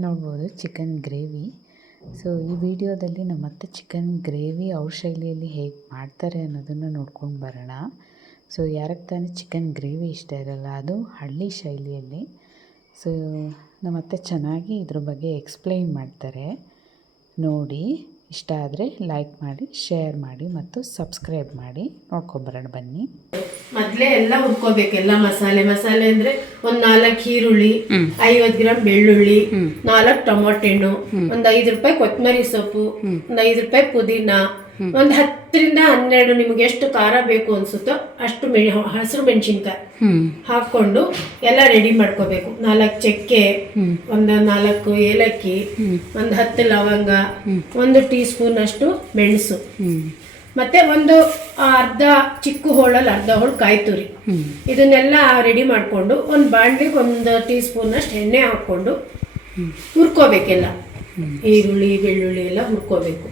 ನೋಡ್ಬೋದು chicken gravy. So ಈ ವಿಡಿಯೋದಲ್ಲಿ ನಮ್ಮ ಅತ್ತೆ ಚಿಕನ್ ಗ್ರೇವಿ ಅವ್ರ ಶೈಲಿಯಲ್ಲಿ ಹೇಗೆ ಮಾಡ್ತಾರೆ ಅನ್ನೋದನ್ನು ನೋಡ್ಕೊಂಡು ಬರೋಣ. ಸೊ ಯಾರಿಗೆ ತಾನೇ ಚಿಕನ್ ಗ್ರೇವಿ ಇಷ್ಟ ಇರಲ್ಲ, ಅದು ಹಳ್ಳಿ ಶೈಲಿಯಲ್ಲಿ. ಸೊ ನಮ್ಮ ಅತ್ತೆ ಚೆನ್ನಾಗಿ ಇದ್ರ ಬಗ್ಗೆ ಎಕ್ಸ್ಪ್ಲೈನ್ ಮಾಡ್ತಾರೆ. ನೋಡಿ, ಇಷ್ಟ ಆದರೆ ಲೈಕ್ ಮಾಡಿ, ಶೇರ್ ಮಾಡಿ ಮತ್ತು ಸಬ್ಸ್ಕ್ರೈಬ್ ಮಾಡಿ. ನೋಡ್ಕೊಂಬರೋಣ ಬನ್ನಿ. ಮೊದಲೇ ಎಲ್ಲ ಹುರ್ಕೋಬೇಕು. ಎಲ್ಲ ಮಸಾಲೆ ಅಂದರೆ ಒಂದು 4 ಈರುಳ್ಳಿ, 50 ಗ್ರಾಮ್ ಬೆಳ್ಳುಳ್ಳಿ, 4 ಟೊಮೊಟೊ ಹಣ್ಣು, ಒಂದು 5 ರೂಪಾಯಿ ಕೊತ್ತಂಬರಿ ಸೊಪ್ಪು, ಒಂದು 5 ರೂಪಾಯಿ ಪುದೀನ, ಒಂದು 10 ರಿಂದ 12 ನಿಮ್ಗೆ ಎಷ್ಟು ಖಾರ ಬೇಕು ಅನ್ಸುತ್ತೋ ಅಷ್ಟು ಹಸಿರು ಮೆಣಸಿನ್ಕಾಯಿ ಹಾಕೊಂಡು ಎಲ್ಲ ರೆಡಿ ಮಾಡ್ಕೋಬೇಕು. 4 ಚಕ್ಕೆ, ಒಂದು 4 ಏಲಕ್ಕಿ, ಒಂದು 10 ಲವಂಗ, 1 ಟೀ ಸ್ಪೂನ್ ಅಷ್ಟು ಮೆಣಸು, ಮತ್ತೆ ಒಂದು ಅರ್ಧ ಚಿಕ್ಕ ಹೋಳಲ್ಲಿ ಅರ್ಧ ಹೋಳು ಕಾಯಿ ತುರಿ. ಇದನ್ನೆಲ್ಲ ರೆಡಿ ಮಾಡಿಕೊಂಡು ಒಂದು ಬಾಣಲಿಗೆ 1 ಟೀ ಸ್ಪೂನ್ ಅಷ್ಟು ಎಣ್ಣೆ ಹಾಕ್ಕೊಂಡು ಹುರ್ಕೋಬೇಕೆಲ್ಲ. ಈರುಳ್ಳಿ ಬೆಳ್ಳುಳ್ಳಿ ಎಲ್ಲ ಹುರ್ಕೋಬೇಕು.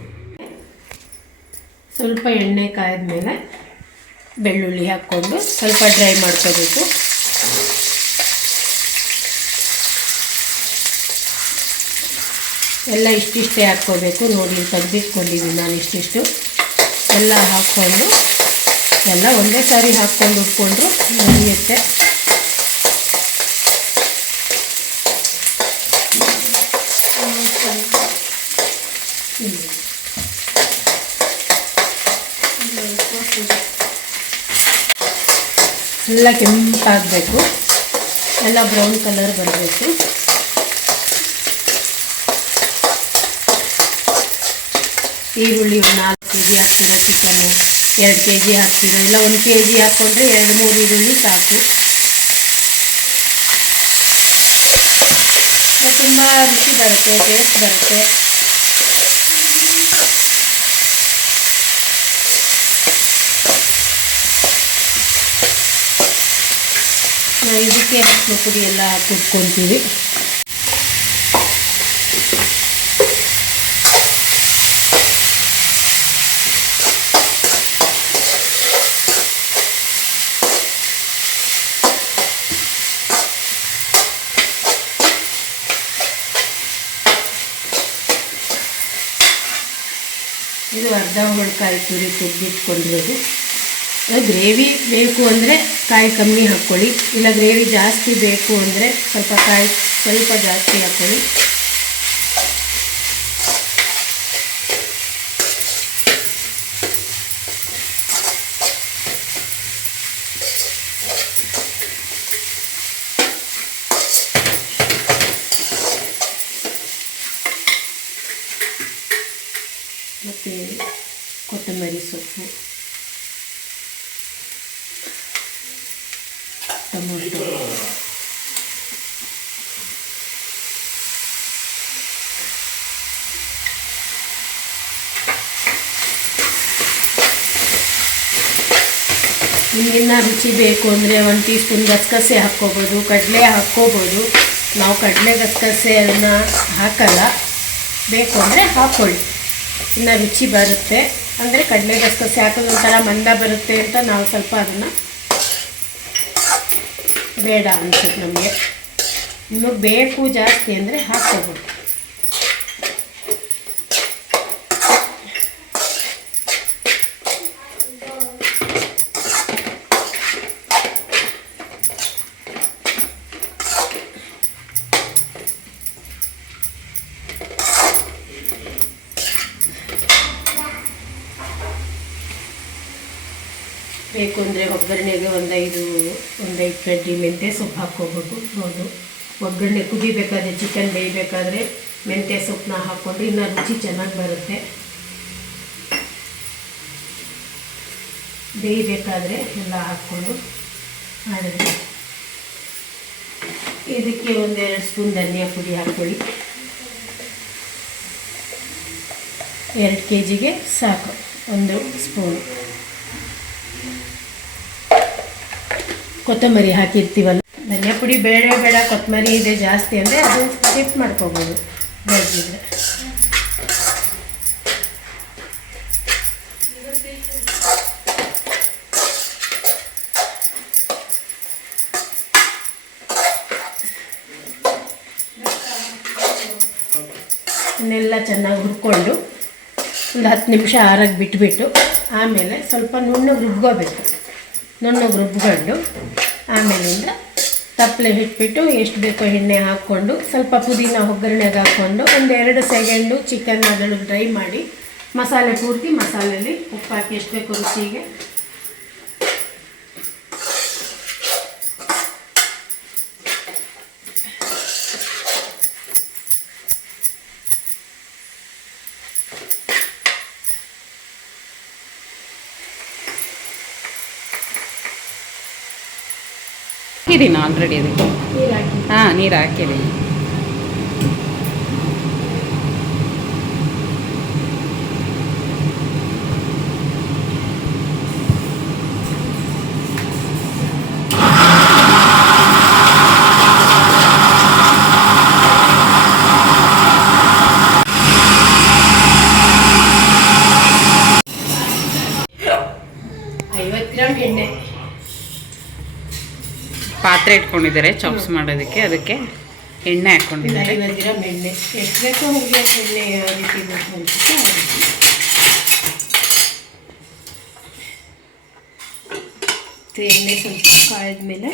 ಸ್ವಲ್ಪ ಎಣ್ಣೆ ಕಾಯ್ದ್ಮೇಲೆ ಬೆಳ್ಳುಳ್ಳಿ ಹಾಕ್ಕೊಂಡು ಸ್ವಲ್ಪ ಡ್ರೈ ಮಾಡ್ಕೋಬೇಕು. ಎಲ್ಲ ಇಷ್ಟಿಷ್ಟೇ ಹಾಕ್ಕೋಬೇಕು. ನೋಡಿ, ತೆಗೆದಿಟ್ಕೊಂಡಿದ್ದೀನಿ ನಾನು ಇಷ್ಟಿಷ್ಟು ಎಲ್ಲ ಹಾಕ್ಕೊಂಡು ಎಲ್ಲ ಒಂದೇ ಸಾರಿ ಹಾಕ್ಕೊಂಡು ಉಟ್ಕೊಂಡ್ರು ನಡೆಯುತ್ತೆ. ಎಲ್ಲ ಕೆಂಪಾಗಬೇಕು, ಎಲ್ಲ ಬ್ರೌನ್ ಕಲರ್ ಬರಬೇಕು. ಈರುಳ್ಳಿ 4 kg ಹಾಕ್ತಿರೋ ಚಿಕನ್ನು, 2 kg ಹಾಕ್ತಿರೋ, ಇಲ್ಲ 1 kg ಹಾಕ್ಕೊಂಡ್ರೆ 2-3 ಈರುಳ್ಳಿ ಸಾಕು. ತುಂಬ ರುಚಿ ಬರುತ್ತೆ, ಟೇಸ್ಟ್ ಬರುತ್ತೆ. ಇದಕ್ಕೆ ಅರಿಶಿನ ಪುಡಿ ಎಲ್ಲ ಹಾಕಿಟ್ಕೊತೀವಿ. ಇದು ಅರ್ಧ ಹೋಳು ಕಾಯಿ ತುರಿ ತೆಗೆದಿಟ್ಕೊಂಡಿರೋದು. ಗ್ರೇವಿ ಬೇಕು ಅಂದರೆ ಕಾಯಿ ಕಮ್ಮಿ ಹಾಕ್ಕೊಳ್ಳಿ, ಇಲ್ಲ ಗ್ರೇವಿ ಜಾಸ್ತಿ ಬೇಕು ಅಂದರೆ ಕಾಯಿ ಸ್ವಲ್ಪ ಜಾಸ್ತಿ ಹಾಕ್ಕೊಳ್ಳಿ. ಮತ್ತು ಕೊತ್ತಂಬರಿ ಸೊಪ್ಪು, ಟೊಮೊಟೊ, ಇನ್ನಿನ್ನ ರುಚಿ ಬೇಕು ಅಂದರೆ 1 ಟೀ ಸ್ಪೂನ್ ಗಸಗಸೆ ಹಾಕ್ಕೋಬೋದು, ಕಡಲೆ ಹಾಕ್ಕೋಬೋದು. ನಾವು ಕಡಲೆ ಗಸಗಸೆ ಅದನ್ನು ಹಾಕಲ್ಲ, ಬೇಕು ಅಂದರೆ ಹಾಕ್ಕೊಳ್ಳಿ, ಇನ್ನು ರುಚಿ ಬರುತ್ತೆ. ಅಂದರೆ ಕಡಲೆ ಗಸಗಸೆ ಹಾಕೋದು ಒಂಥರ ಮಂದ ಬರುತ್ತೆ ಅಂತ ನಾವು ಸ್ವಲ್ಪ ಅದನ್ನು ಬೇಡ ಅನ್ಸುತ್ತೆ ನಮಗೆ. ನಿಮಗೆ ಬೇಕು ಜಾಸ್ತಿ ಅಂದರೆ ಹಾಕ್ಕೋಬೋದು. ಬೇಕು ಅಂದರೆ ಒಗ್ಗರಣೆಗೆ ಒಂದು 5 ಕಡ್ಡಿ ಮೆಂತ್ಯ ಸೊಪ್ಪು ಹಾಕ್ಕೋಬೇಕು. ಹೌದು, ಒಗ್ಗರಣೆ ಕುದಿಬೇಕಾದ್ರೆ, ಚಿಕನ್ ಬೇಯಬೇಕಾದ್ರೆ ಮೆಂತ್ಯ ಸೊಪ್ಪನ್ನ ಹಾಕ್ಕೊಂಡು ಇನ್ನೂ ರುಚಿ ಚೆನ್ನಾಗಿ ಬರುತ್ತೆ. ಬೇಯಬೇಕಾದ್ರೆ ಎಲ್ಲ ಹಾಕ್ಕೊಂಡು ಮಾಡಿದ್ರೆ. ಇದಕ್ಕೆ 1-2 ಸ್ಪೂನ್ ಧನಿಯಾ ಪುಡಿ ಹಾಕ್ಕೊಳ್ಳಿ. 2 kgಗೆ ಸಾಕು 1 ಸ್ಪೂನ್. ಕೊತ್ತಂಬರಿ ಹಾಕಿರ್ತೀವಲ್ಲ, ಧನಿಯಾ ಪುಡಿ ಬೇಡ ಕೊತ್ತಂಬರಿ ಇದೆ ಜಾಸ್ತಿ ಅಂದರೆ ಅದು ಸ್ಕಿಪ್ ಮಾಡ್ಕೋಬೋದು ಬೇಕಿದ್ರೆ. ಅದನ್ನೆಲ್ಲ ಚೆನ್ನಾಗಿ ಹುರ್ಕೊಂಡು ಒಂದು 10 ನಿಮಿಷ ಆರೋಕ್ಕೆ ಬಿಟ್ಬಿಟ್ಟು ಆಮೇಲೆ ಸ್ವಲ್ಪ ನುಣ್ಣಗೆ ರುಬ್ಕೋಬೇಕು. ನುಣ್ಣಗೆ ರುಬ್ಕೊಂಡು ಆಮೇಲಿಂದ ತಪ್ಪಲೆ ಇಟ್ಬಿಟ್ಟು ಎಷ್ಟು ಬೇಕೋ ಎಣ್ಣೆ ಹಾಕ್ಕೊಂಡು ಸ್ವಲ್ಪ ಪುದೀನ ಒಗ್ಗರಣೆಗೆ ಹಾಕ್ಕೊಂಡು ಒಂದು 2 ಸೆಕೆಂಡು ಚಿಕನ್ ಅದನ್ನು ಡ್ರೈ ಮಾಡಿ ಮಸಾಲೆ ಪೂರ್ತಿ ಮಸಾಲೆಯಲ್ಲಿ ಉಪ್ಪು ಹಾಕಿ ಎಷ್ಟು ಬೇಕೋ ರುಚಿಗೆ ಹಾಕಿದ್ದೀನಿ ಆಲ್ರೆಡಿ ಅದಕ್ಕೆ. ನೀರು ಹಾಕಿ ಹಾಂ, ನೀರು ಹಾಕಿದ್ದೀನಿ. ಎಣ್ಣೆ ಪಾತ್ರೆ ಇಟ್ಕೊಂಡಿದ್ದಾರೆ ಚಾಪ್ಸ್ ಮಾಡೋದಕ್ಕೆ, ಅದಕ್ಕೆ ಎಣ್ಣೆ ಹಾಕ್ಕೊಂಡಿದ್ದಾರೆ. 50 ಗ್ರಾಮ್ ಎಣ್ಣೆ ಎಷ್ಟು ಬೇಕೋ ಹೋಗಿ ಎಣ್ಣೆ ಯಾವ ರೀತಿ ಬೇಕು ಅನ್ಸುತ್ತೆ ಆ ರೀತಿ. ಎಣ್ಣೆ ಸ್ವಲ್ಪ ಕಾಯ್ದ್ಮೇಲೆ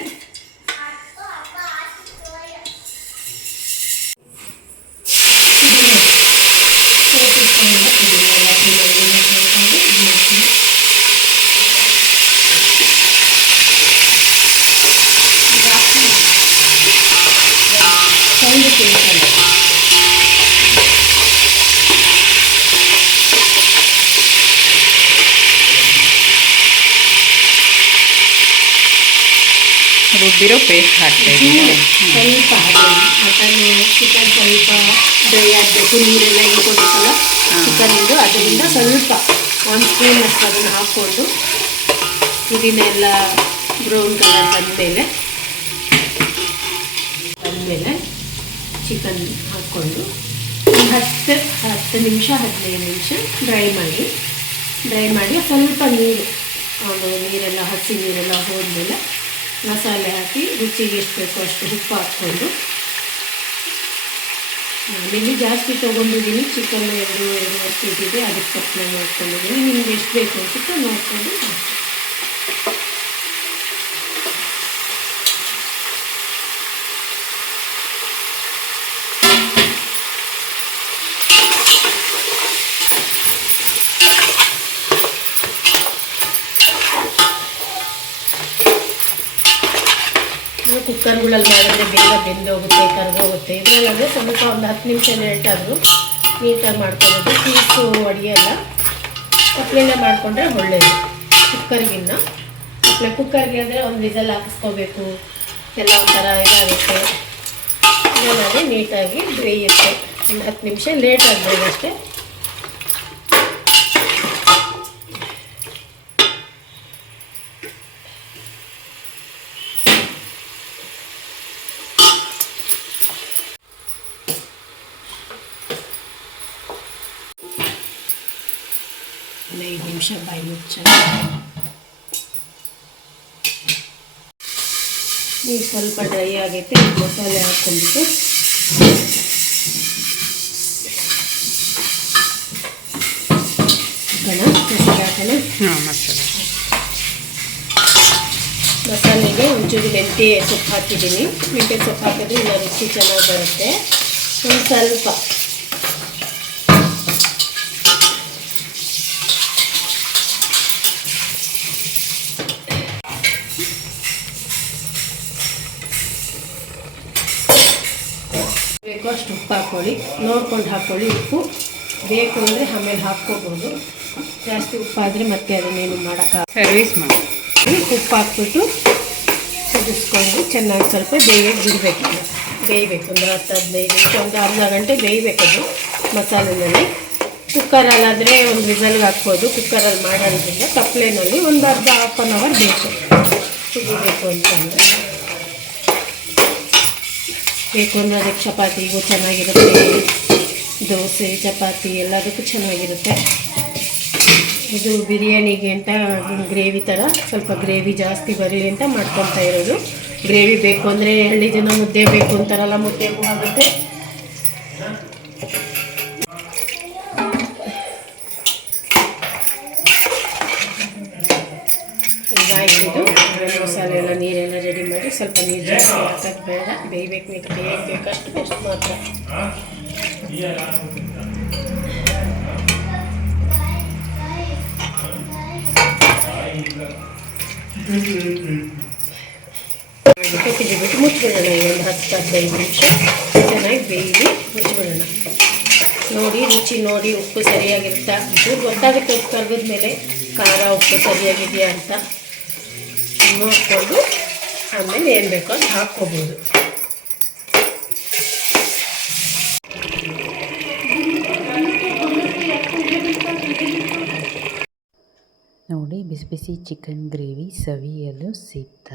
ರುಬ್ಬಿರೋ ಪೇಸ್ಟ್ ಹಾಕ್ತಾಯಿದ್ದೀನಿ. ಸ್ವಲ್ಪ ಮಟನ್ ಚಿಕನ್ ಸ್ವಲ್ಪ ಡ್ರೈ ಆಗಬೇಕು, ನೀರೆಲ್ಲ ಹಿಂಕೊಂಡಿತ್ತಲ್ಲ ಚಿಕನಿಂದು, ಅದರಿಂದ ಸ್ವಲ್ಪ 1 ಸ್ಪೂನ್ ಅಷ್ಟು ಅದನ್ನು ಹಾಕ್ಕೊಂಡು ಪುದೀನ ಎಲ್ಲ ಬ್ರೌನ್ ಕಲರ್ ಬಂದಮೇಲೆ ಚಿಕನ್ ಹಾಕ್ಕೊಂಡು ಒಂದು 10 ನಿಮಿಷ 15 ನಿಮಿಷ ಡ್ರೈ ಮಾಡಿ ಸ್ವಲ್ಪ ನೀರೆಲ್ಲ ಹಸಿ ನೀರೆಲ್ಲ ಹೋದ್ಮೇಲೆ ಮಸಾಲೆ ಹಾಕಿ ರುಚಿಗೆ ಎಷ್ಟು ಬೇಕೋ ಅಷ್ಟು ಉಪ್ಪು ಹಾಕ್ಕೊಂಡು, ನಾನಿಲ್ಲಿ ಜಾಸ್ತಿ ತೊಗೊಂಡಿದ್ದೀನಿ, ಚಿಕನ್ 2-2.5 kg ಇದೆ, ಅದಕ್ಕೆ ತಪ್ಪಲೆ ನೋಡ್ಕೊಂಡಿದ್ದೀನಿ. ನಿಮ್ಗೆ ಎಷ್ಟು ಬೇಕು ಅನ್ಸುತ್ತೋ ನೋಡ್ಕೊಂಡು ಕುಕ್ಕರ್ಗಳಲ್ಲಿ ಮಾಡಿದ್ರೆ ಬೇಗ ಬೆಂದೋಗುತ್ತೆ, ಕರ್ಗೋಗುತ್ತೆ. ಇದರಲ್ಲಾದರೆ ಸ್ವಲ್ಪ ಒಂದು 10 ನಿಮಿಷ ಲೇಟಾದರೂ ನೀಟಾಗಿ ಮಾಡ್ಕೊಳ್ಳೋದು, ಪೀಸು ಒಡೆಯಲ್ಲ. ತಪ್ಪಲೆಲ್ಲ ಮಾಡಿಕೊಂಡ್ರೆ ಒಳ್ಳೆಯದು ಕುಕ್ಕರ್ಗಿನ್ನ. ಕುಕ್ಕರ್ಗೆ ಅಂದರೆ ಒಂದು ವಿಸಲ್ ಹಾಕಿಸ್ಕೋಬೇಕು, ಎಲ್ಲ ಒಂಥರ ಇದಾಗುತ್ತೆ. ಇದಲ್ಲಾದರೆ ನೀಟಾಗಿ ಬೇಯುತ್ತೆ. ಒಂದು 10 ನಿಮಿಷ ಲೇಟ್ ಆಗ್ಬೋದು ಅಷ್ಟೇ. ಒಂದು 5 ನಿಮಿಷ ಬಾಯಿ ಮುಚ್ಚ. ಈಗ ಸ್ವಲ್ಪ ಡ್ರೈ ಆಗೈತೆ, ಮಸಾಲೆ ಹಾಕ್ಕೊಂಡ್ಬಿಟ್ಟು ಮಸಾಲೆಗೆ ಒಂಚೂರು ಮೆಂತ್ಯ ಸೊಪ್ಪು ಹಾಕಿದ್ದೀನಿ. ಮೆಂತ್ಯ ಸೊಪ್ಪು ಹಾಕಿದ್ರೆ ಇಲ್ಲ ರುಚಿ ಚೆನ್ನಾಗಿ ಬರುತ್ತೆ. ಒಂದು ಸ್ವಲ್ಪ ಬೇಕು ಅಷ್ಟು ಉಪ್ಪು ಹಾಕ್ಕೊಳ್ಳಿ, ನೋಡ್ಕೊಂಡು ಹಾಕ್ಕೊಳ್ಳಿ. ಉಪ್ಪು ಬೇಕು ಅಂದರೆ ಆಮೇಲೆ ಹಾಕ್ಕೋಬೋದು. ಜಾಸ್ತಿ ಉಪ್ಪಾದರೆ ಮತ್ತೆ ಅದನ್ನೇನು ಮಾಡೋಕ್ಕಾಗಲ್ಲ. ಸರ್ವಿಸ್ ಮಾಡಿ ಉಪ್ಪು ಹಾಕ್ಬಿಟ್ಟು ಕುದಿಸ್ಕೊಂಡು ಚೆನ್ನಾಗಿ ಸ್ವಲ್ಪ ಬೇಯಬೇಕು. ಒಂದು 10-15 ನಿಮಿಷ, ಒಂದು ಅರ್ಧ ಗಂಟೆ ಬೇಯಬೇಕದು ಮಸಾಲೆನಲ್ಲಿ. ಕುಕ್ಕರಲ್ಲಾದರೆ ಒಂದು ವಿಸಲ್ಗೆ ಹಾಕ್ಬೋದು, ಕುಕ್ಕರಲ್ಲಿ ಮಾಡೋದ್ರಿಂದ ತಪ್ಪಲೆನಲ್ಲಿ ಒಂದು half an hour ಬೇಕು ಕುದಿಬೇಕು ಅಂತಂದರೆ. ಬೇಕು ಅಂದರೆ ಅದಕ್ಕೆ ಚಪಾತಿಗೂ ಚೆನ್ನಾಗಿರುತ್ತೆ, ದೋಸೆ ಚಪಾತಿ ಎಲ್ಲದಕ್ಕೂ ಚೆನ್ನಾಗಿರುತ್ತೆ. ಇದು ಬಿರಿಯಾನಿಗೆ ಅಂತ ಗ್ರೇವಿ ಥರ ಸ್ವಲ್ಪ ಗ್ರೇವಿ ಜಾಸ್ತಿ ಬರಲಿ ಅಂತ ಮಾಡ್ಕೊತಾ ಇರೋದು. ಗ್ರೇವಿ ಬೇಕು ಅಂದರೆ 2 ಜನ ಮುದ್ದೆ ಬೇಕು ಅಂತಾರಲ್ಲ, ಮುದ್ದೆಗೂ ಆಗುತ್ತೆ. ಸ್ವಲ್ಪ ನೀರು ಜಾಸ್ತಿ ಹಾಕೋದು ಬೇಡ, ಬೇಯಬೇಕು. ಇದು ಬೇಕಷ್ಟು ಬೆಸ್ಟ್ ಮಾತ್ರ. ಬಿಟ್ಟು ಮುಚ್ಚಿಬಿಡೋಣ. ಒಂದು 10-15 ನಿಮಿಷ ಚೆನ್ನಾಗಿ ಬೇಯಲಿ, ಮುಚ್ಚಿಬಿಡೋಣ. ನೋಡಿ, ರುಚಿ ನೋಡಿ, ಉಪ್ಪು ಸರಿಯಾಗಿರುತ್ತಾ ಚೂರು ಗೊತ್ತಾಗುತ್ತೆ. ಉಪ್ಪು ಕರಗಿದ ಮೇಲೆ ಖಾರ ಉಪ್ಪು ಸರಿಯಾಗಿದೆಯಾ ಅಂತ ನೋಡಿಕೊಂಡು ಆಮೇಲೆ ಏನು ಬೇಕೋ ಅದು ಹಾಕ್ಕೋಬೋದು. ನೋಡಿ, ಬಿಸಿ ಬಿಸಿ ಚಿಕನ್ ಗ್ರೇವಿ ಸವಿಯಲು ಸಿದ್ಧ.